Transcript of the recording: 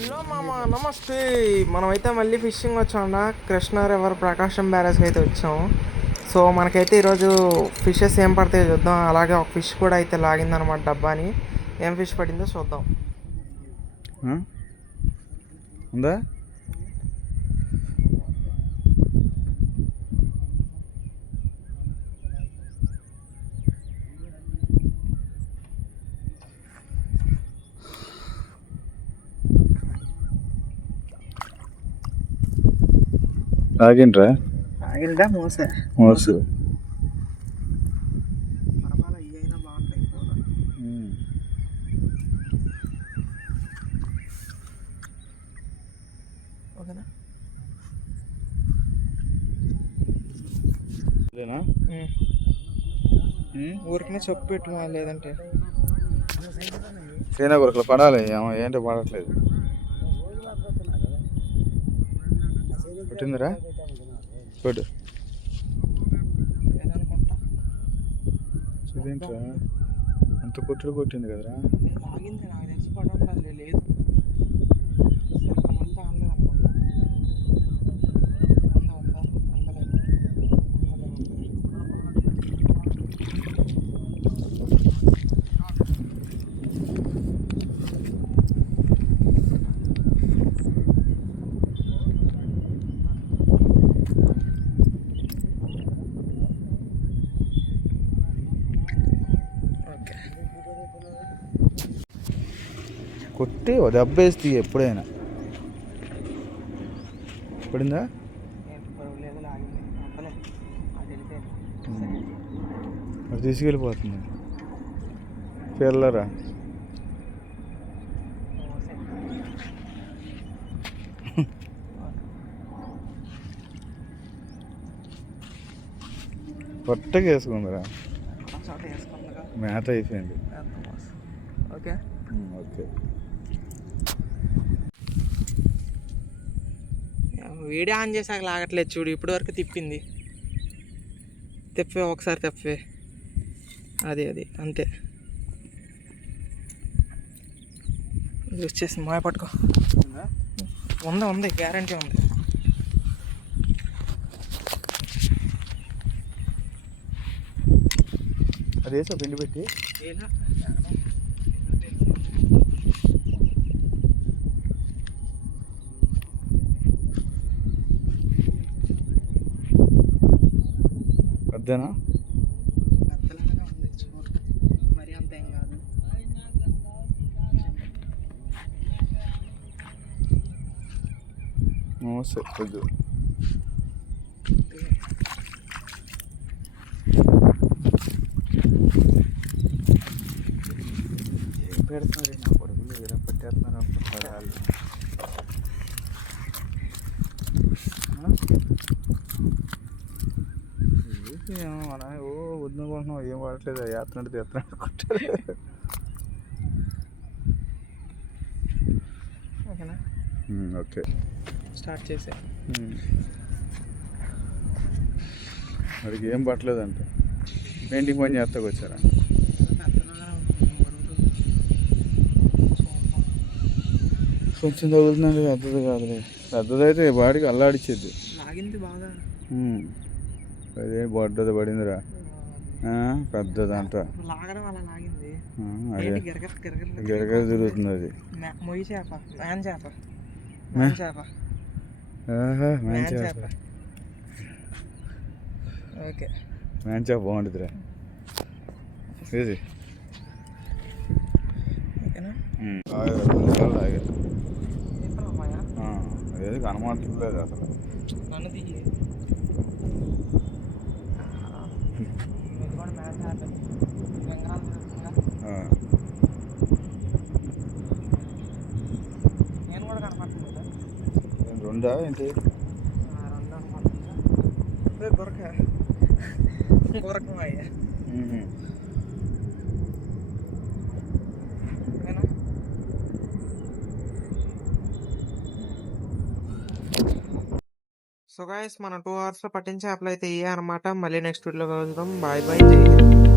Hello మామ నమస్తే. మనమైతే మళ్ళీ ఫిషింగ్ వచ్చాం కృష్ణా రివర్ ప్రకాశం బ్యారేజ్కి అయితే వచ్చాము సో మనకైతే ఈరోజు ఫిషెస్ ఏం పడతాయో చూద్దాం. అలాగే ఒక ఫిష్ కూడా అయితే లాగిందనమాట డబ్బాని. ఏం ఫిష్ పడిందో చూద్దాం. ఉందా? ఆగిండ్రా ఆగిందా మోసే. మోసు. బాగుంటాయి ఓకేనా? ఇదేనా ఊరికనే చెప్పు పెట్టు లేదంటే. చైనా కొరకలు పడాలి ఏమో ఏంటో పడట్లేదు. పుట్టిందిరా? ఇదేంట్రా అంత కొట్టుడు కొట్టింది కదరా. లేదు సరిగ్గా మళ్ళీ తాగలేదు అనుకుంటా ఉందా ఉందా ఉందలేదు ఓకే కొట్టి ఓ దెబ్బ వేసి ఎప్పుడైనా. పడిందా? ఏంటి పరువు లేదు లాగింది అంతలే అది తీసుకెళ్ళిపోతుంది. పిల్లరా మోసే. పొట్టగా వేసుకుందిరా. మేత అయిపోయింది. ఓకే? ఓకే. వీడియో ఆన్ చేసాక లాగట్లేదు చూడు ఇప్పటి వరకు తిప్పింది. తిప్పే ఒకసారి తిప్పే. అది అది అంతే. ఇది వచ్చేసింది మాయ పట్టుకో. ఉంది? ఉంది గ్యారంటీ ఉంది. అది వేసా పిండి పెట్టి. ఇలా వద్దేనా పెద్దలాగానే ఉంది చూడు మరి అంత ఏం కాదు మోసే వద్దు ఏం పెడుతున్నారు నా కొడుకులు వేరే పట్టేస్తున్నారు అనుకుంటారు వాళ్ళు ఆ? ఏంటి ఏమో మన ఓ వద్దనుకుంటున్నావు. ఏం వాడట్లేదు. ఎత్తున్నాడు తెస్తున్నాడు అనుకుంటారు. ఓకేనా? ఓకే. స్టార్ట్ చేసే. వాడికి ఏం పట్టలేదంట. పెయింటింగ్ పని చేస్తాకు వచ్చారా? కొంచెం తగులుతుందండి పెద్దది కాదులే. పెద్దదైతే వాడికి అల్లాడిచ్చేది. లాగింది బాగా. అదే బొడ్డది పడిందిరా? పెద్దదంట. అదే. గిరగర తిరుగుతుంది అది. మొయ్యి చేప. ఓకే. బాగుంటుందిరా. ఇది. అసలు నన్ను దిగి ఇది కూడా మ్యాన్ చేప బెంగాల్ తిరుగుతుందా? ఆ. నేను కూడా కనపడుతుంది కదా ఏం రెండా ఏంటి సో గాయస్ మన టూ అవర్స్లో పట్టించే చేపలు అయితే ఇవే అనమాట మళ్ళీ నెక్స్ట్ వీడియోలో కలుద్దాం. బాయ్ బాయ్ జై